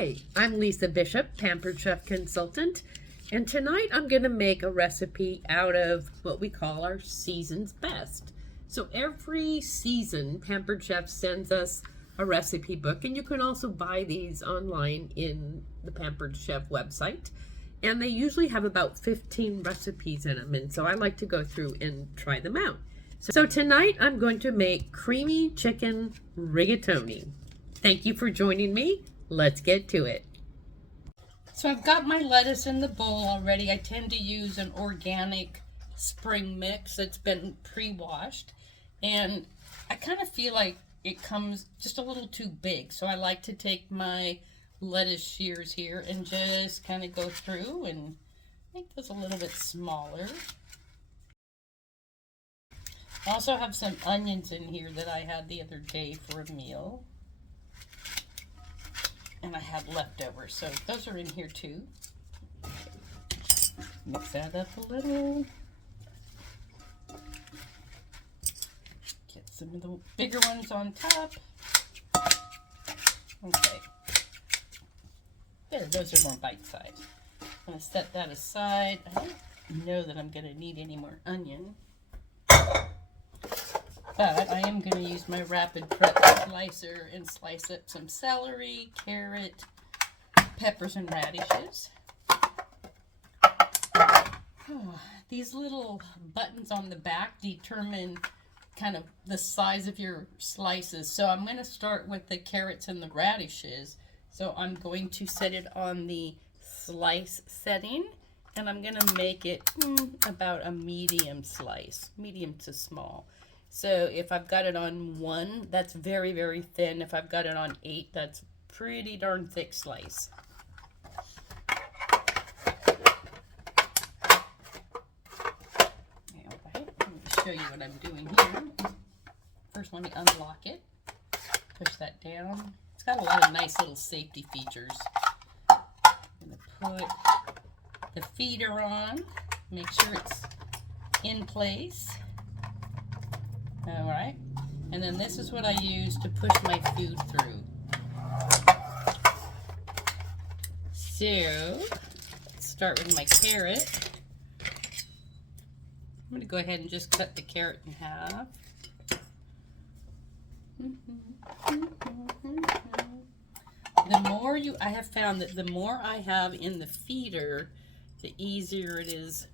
Hi, I'm Lisa Bishop, Pampered Chef Consultant, and tonight I'm going to make a recipe out of what we call our season's best. So every season, Pampered Chef sends us a recipe book, and you can also buy these online in the Pampered Chef website. And they usually have about 15 recipes in them, and so I like to go through and try them out. So tonight I'm going to make creamy chicken rigatoni. Thank you for joining me. Let's get to it. So I've got my lettuce in the bowl already. I tend to use an organic spring mix that's been pre-washed, and I kind of feel like it comes just a little too big. So I like to take my lettuce shears here and just kind of go through and make those a little bit smaller. I also have some onions in here that I had the other day for a meal. And I have leftovers, so those are in here too. Mix that up a little. Get some of the bigger ones on top. Okay. There, those are more bite-sized. I'm going to set that aside. I don't know that I'm going to need any more onion. But I am going to use my rapid prep slicer and slice up some celery, carrot, peppers, and radishes. These little buttons on the back determine kind of the size of your slices. So I'm going to start with the carrots and the radishes. So I'm going to set it on the slice setting, and I'm going to make it about a medium slice, medium to small. So if I've got it on 1, that's very, very thin. If I've got it on 8, that's pretty darn thick slice. Alright, let me show you what I'm doing here. First, let me unlock it. Push that down. It's got a lot of nice little safety features. I'm going to put the feeder on. Make sure it's in place. Alright, and then this is what I use to push my food through. So, let's start with my carrot. I'm going to go ahead and just cut the carrot in half. I have found that the more I have in the feeder, the easier it is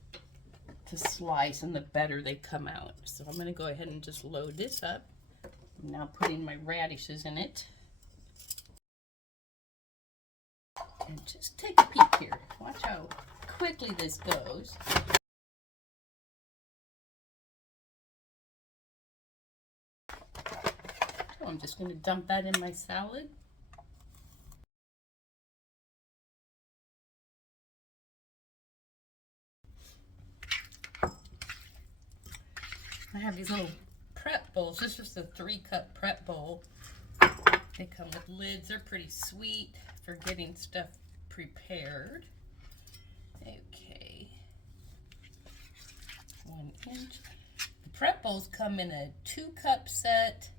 to slice and the better they come out. So I'm going to go ahead and just load this up. I'm now putting my radishes in it. And just take a peek here. Watch how quickly this goes. So I'm just going to dump that in my salad. I have these little prep bowls. This is the 3-cup prep bowl. They come with lids. They're pretty sweet for getting stuff prepared. Okay. 1 inch. The prep bowls come in a 2-cup set,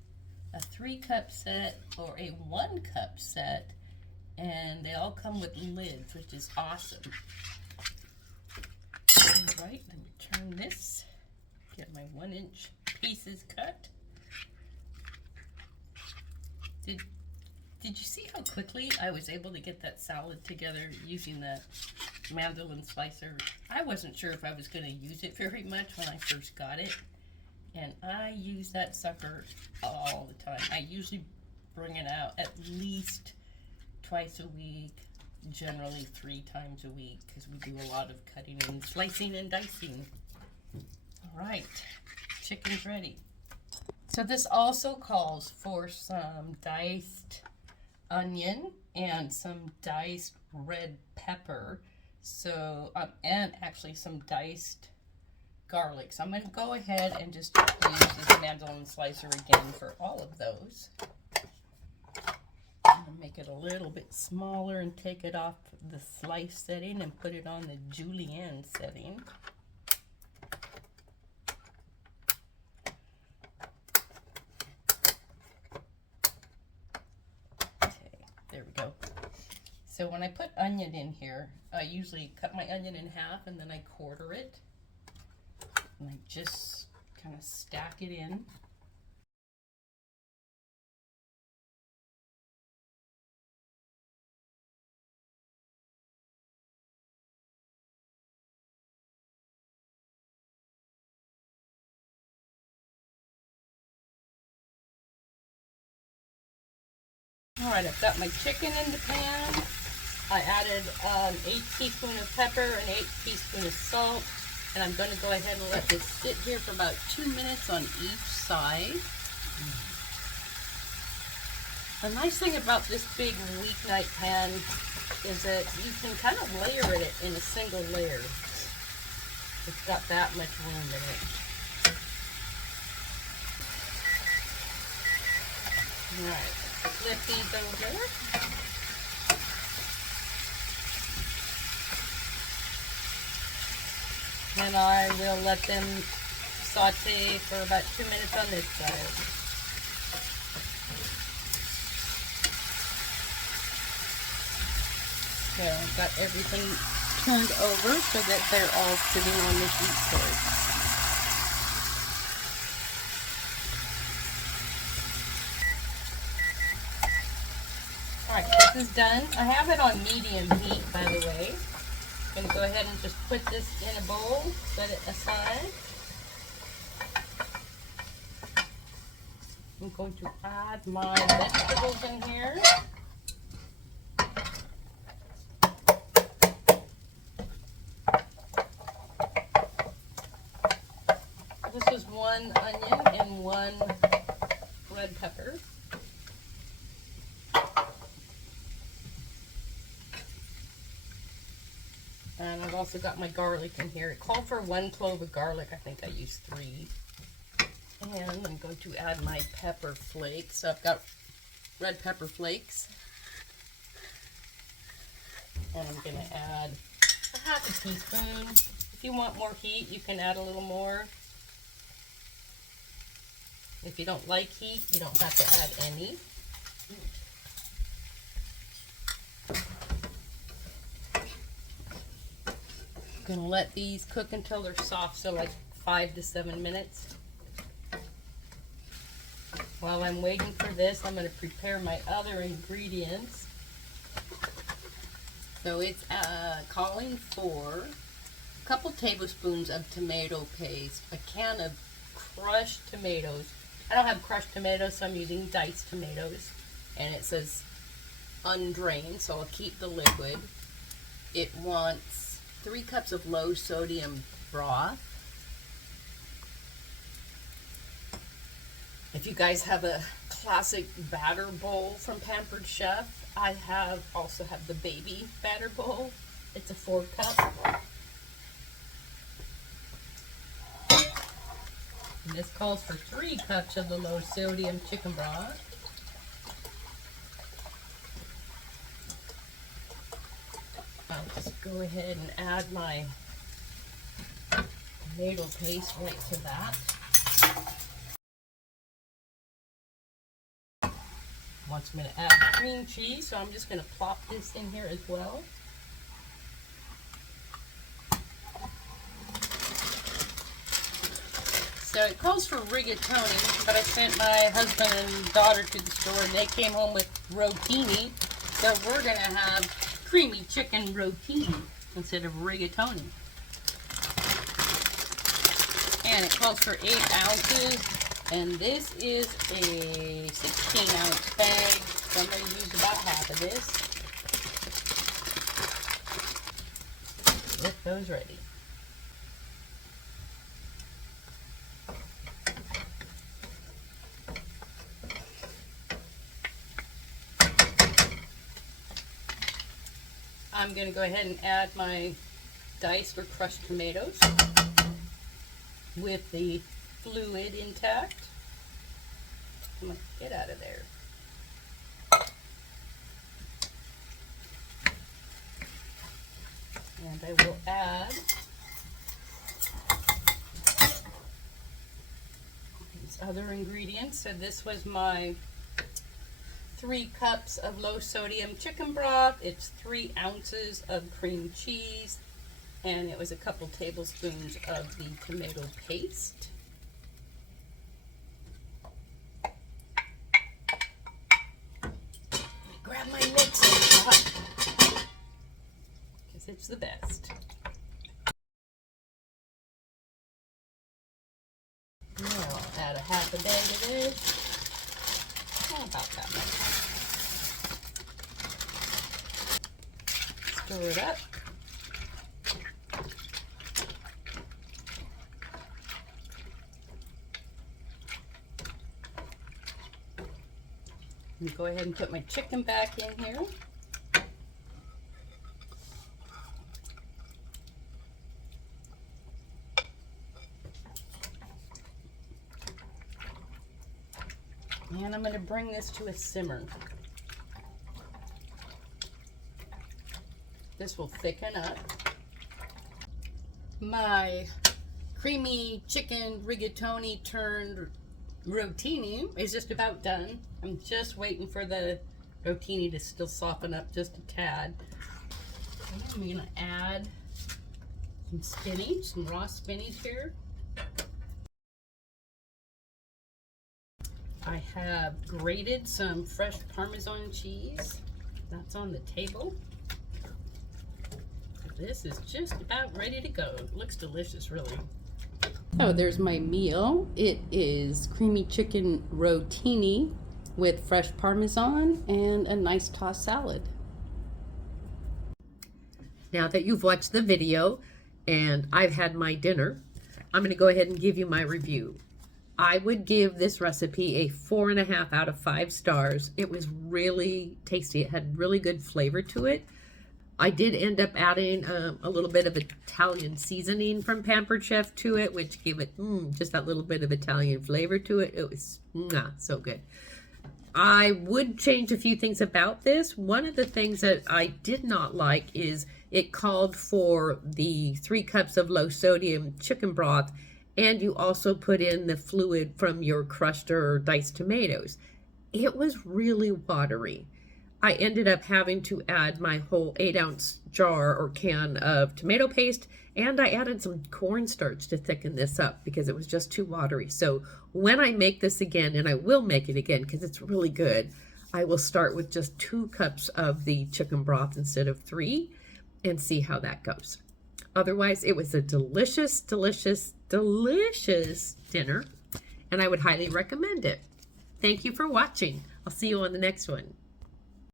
a 3-cup set, or a 1-cup set, and they all come with lids, which is awesome. All right, let me turn this. Get my 1-inch pieces cut. Did you see how quickly I was able to get that salad together using the mandolin slicer? I wasn't sure if I was going to use it very much when I first got it, and I use that sucker all the time. I usually bring it out at least twice a week, generally 3 times a week, because we do a lot of cutting and slicing and dicing. All right, chicken's ready. So this also calls for some diced onion and some diced red pepper. So, and actually some diced garlic. So I'm going to go ahead and just use this mandolin slicer again for all of those. I'm going to make it a little bit smaller and take it off the slice setting and put it on the julienne setting. There we go. So when I put onion in here, I usually cut my onion in half and then I quarter it. And I just kind of stack it in. Alright, I've got my chicken in the pan. I added 8 teaspoons of pepper and 8 teaspoons of salt. And I'm going to go ahead and let this sit here for about 2 minutes on each side. The nice thing about this big weeknight pan is that you can kind of layer it in a single layer. It's got that much room in it. Alright, flip these over. And I will let them saute for about 2 minutes on this side. So I've got everything turned over so that they're all sitting on this heat source. Alright, this is done. I have it on medium heat, by the way. I'm going to go ahead and just put this in a bowl, set it aside. I'm going to add my vegetables in here. This is 1 onion and 1 red pepper. And I've also got my garlic in here. It called for 1 clove of garlic. I think I used 3. And I'm going to add my pepper flakes. So I've got red pepper flakes. And I'm going to add a half a teaspoon. If you want more heat, you can add a little more. If you don't like heat, you don't have to add any. I'm going to let these cook until they're soft, so like 5 to 7 minutes. While I'm waiting for this, I'm going to prepare my other ingredients. So it's calling for a couple tablespoons of tomato paste, a can of crushed tomatoes. I don't have crushed tomatoes, so I'm using diced tomatoes. And it says undrained, so I'll keep the liquid. It wants 3 cups of low sodium broth. If you guys have a classic batter bowl from Pampered Chef, I also have the baby batter bowl. It's a 4 cup. And this calls for 3 cups of the low sodium chicken broth. I'll just go ahead and add my tomato paste right to that. Wants me to add cream cheese, so I'm just going to plop this in here as well. So it calls for rigatoni, but I sent my husband and daughter to the store and they came home with rotini, so we're going to have creamy chicken rotini instead of rigatoni. And it calls for 8 ounces, and this is a 16-ounce bag, so I'm going to use about half of this. Get those ready. I'm going to go ahead and add my diced or crushed tomatoes with the fluid intact. I'm going to get out of there. And I will add these other ingredients. So this was my 3 cups of low sodium chicken broth. It's 3 ounces of cream cheese, and it was a couple tablespoons of the tomato paste. Grab my mixing pot because it's the best. Now I'll add a half a bag of this. About that much. Stir it up. And go ahead and put my chicken back in here. And I'm going to bring this to a simmer. This will thicken up. My creamy chicken rigatoni turned rotini is just about done. I'm just waiting for the rotini to still soften up just a tad. And I'm going to add some spinach, some raw spinach here. I have grated some fresh Parmesan cheese. That's on the table. This is just about ready to go. It looks delicious, really. So there's my meal. It is creamy chicken rotini with fresh Parmesan and a nice tossed salad. Now that you've watched the video and I've had my dinner, I'm going to go ahead and give you my review. I would give this recipe a 4.5 out of 5 stars. It was really tasty. It had really good flavor to it. I did end up adding a little bit of Italian seasoning from Pampered Chef to it, which gave it just that little bit of Italian flavor to it. It was so good. I would change a few things about this. One of the things that I did not like is it called for the 3 cups of low sodium chicken broth, and you also put in the fluid from your crushed or diced tomatoes. It was really watery. I ended up having to add my whole 8-ounce jar or can of tomato paste, and I added some cornstarch to thicken this up because it was just too watery. So when I make this again, and I will make it again because it's really good, I will start with just 2 cups of the chicken broth instead of 3 and see how that goes. Otherwise, it was a delicious, delicious, delicious dinner, and I would highly recommend it. Thank you for watching. I'll see you on the next one.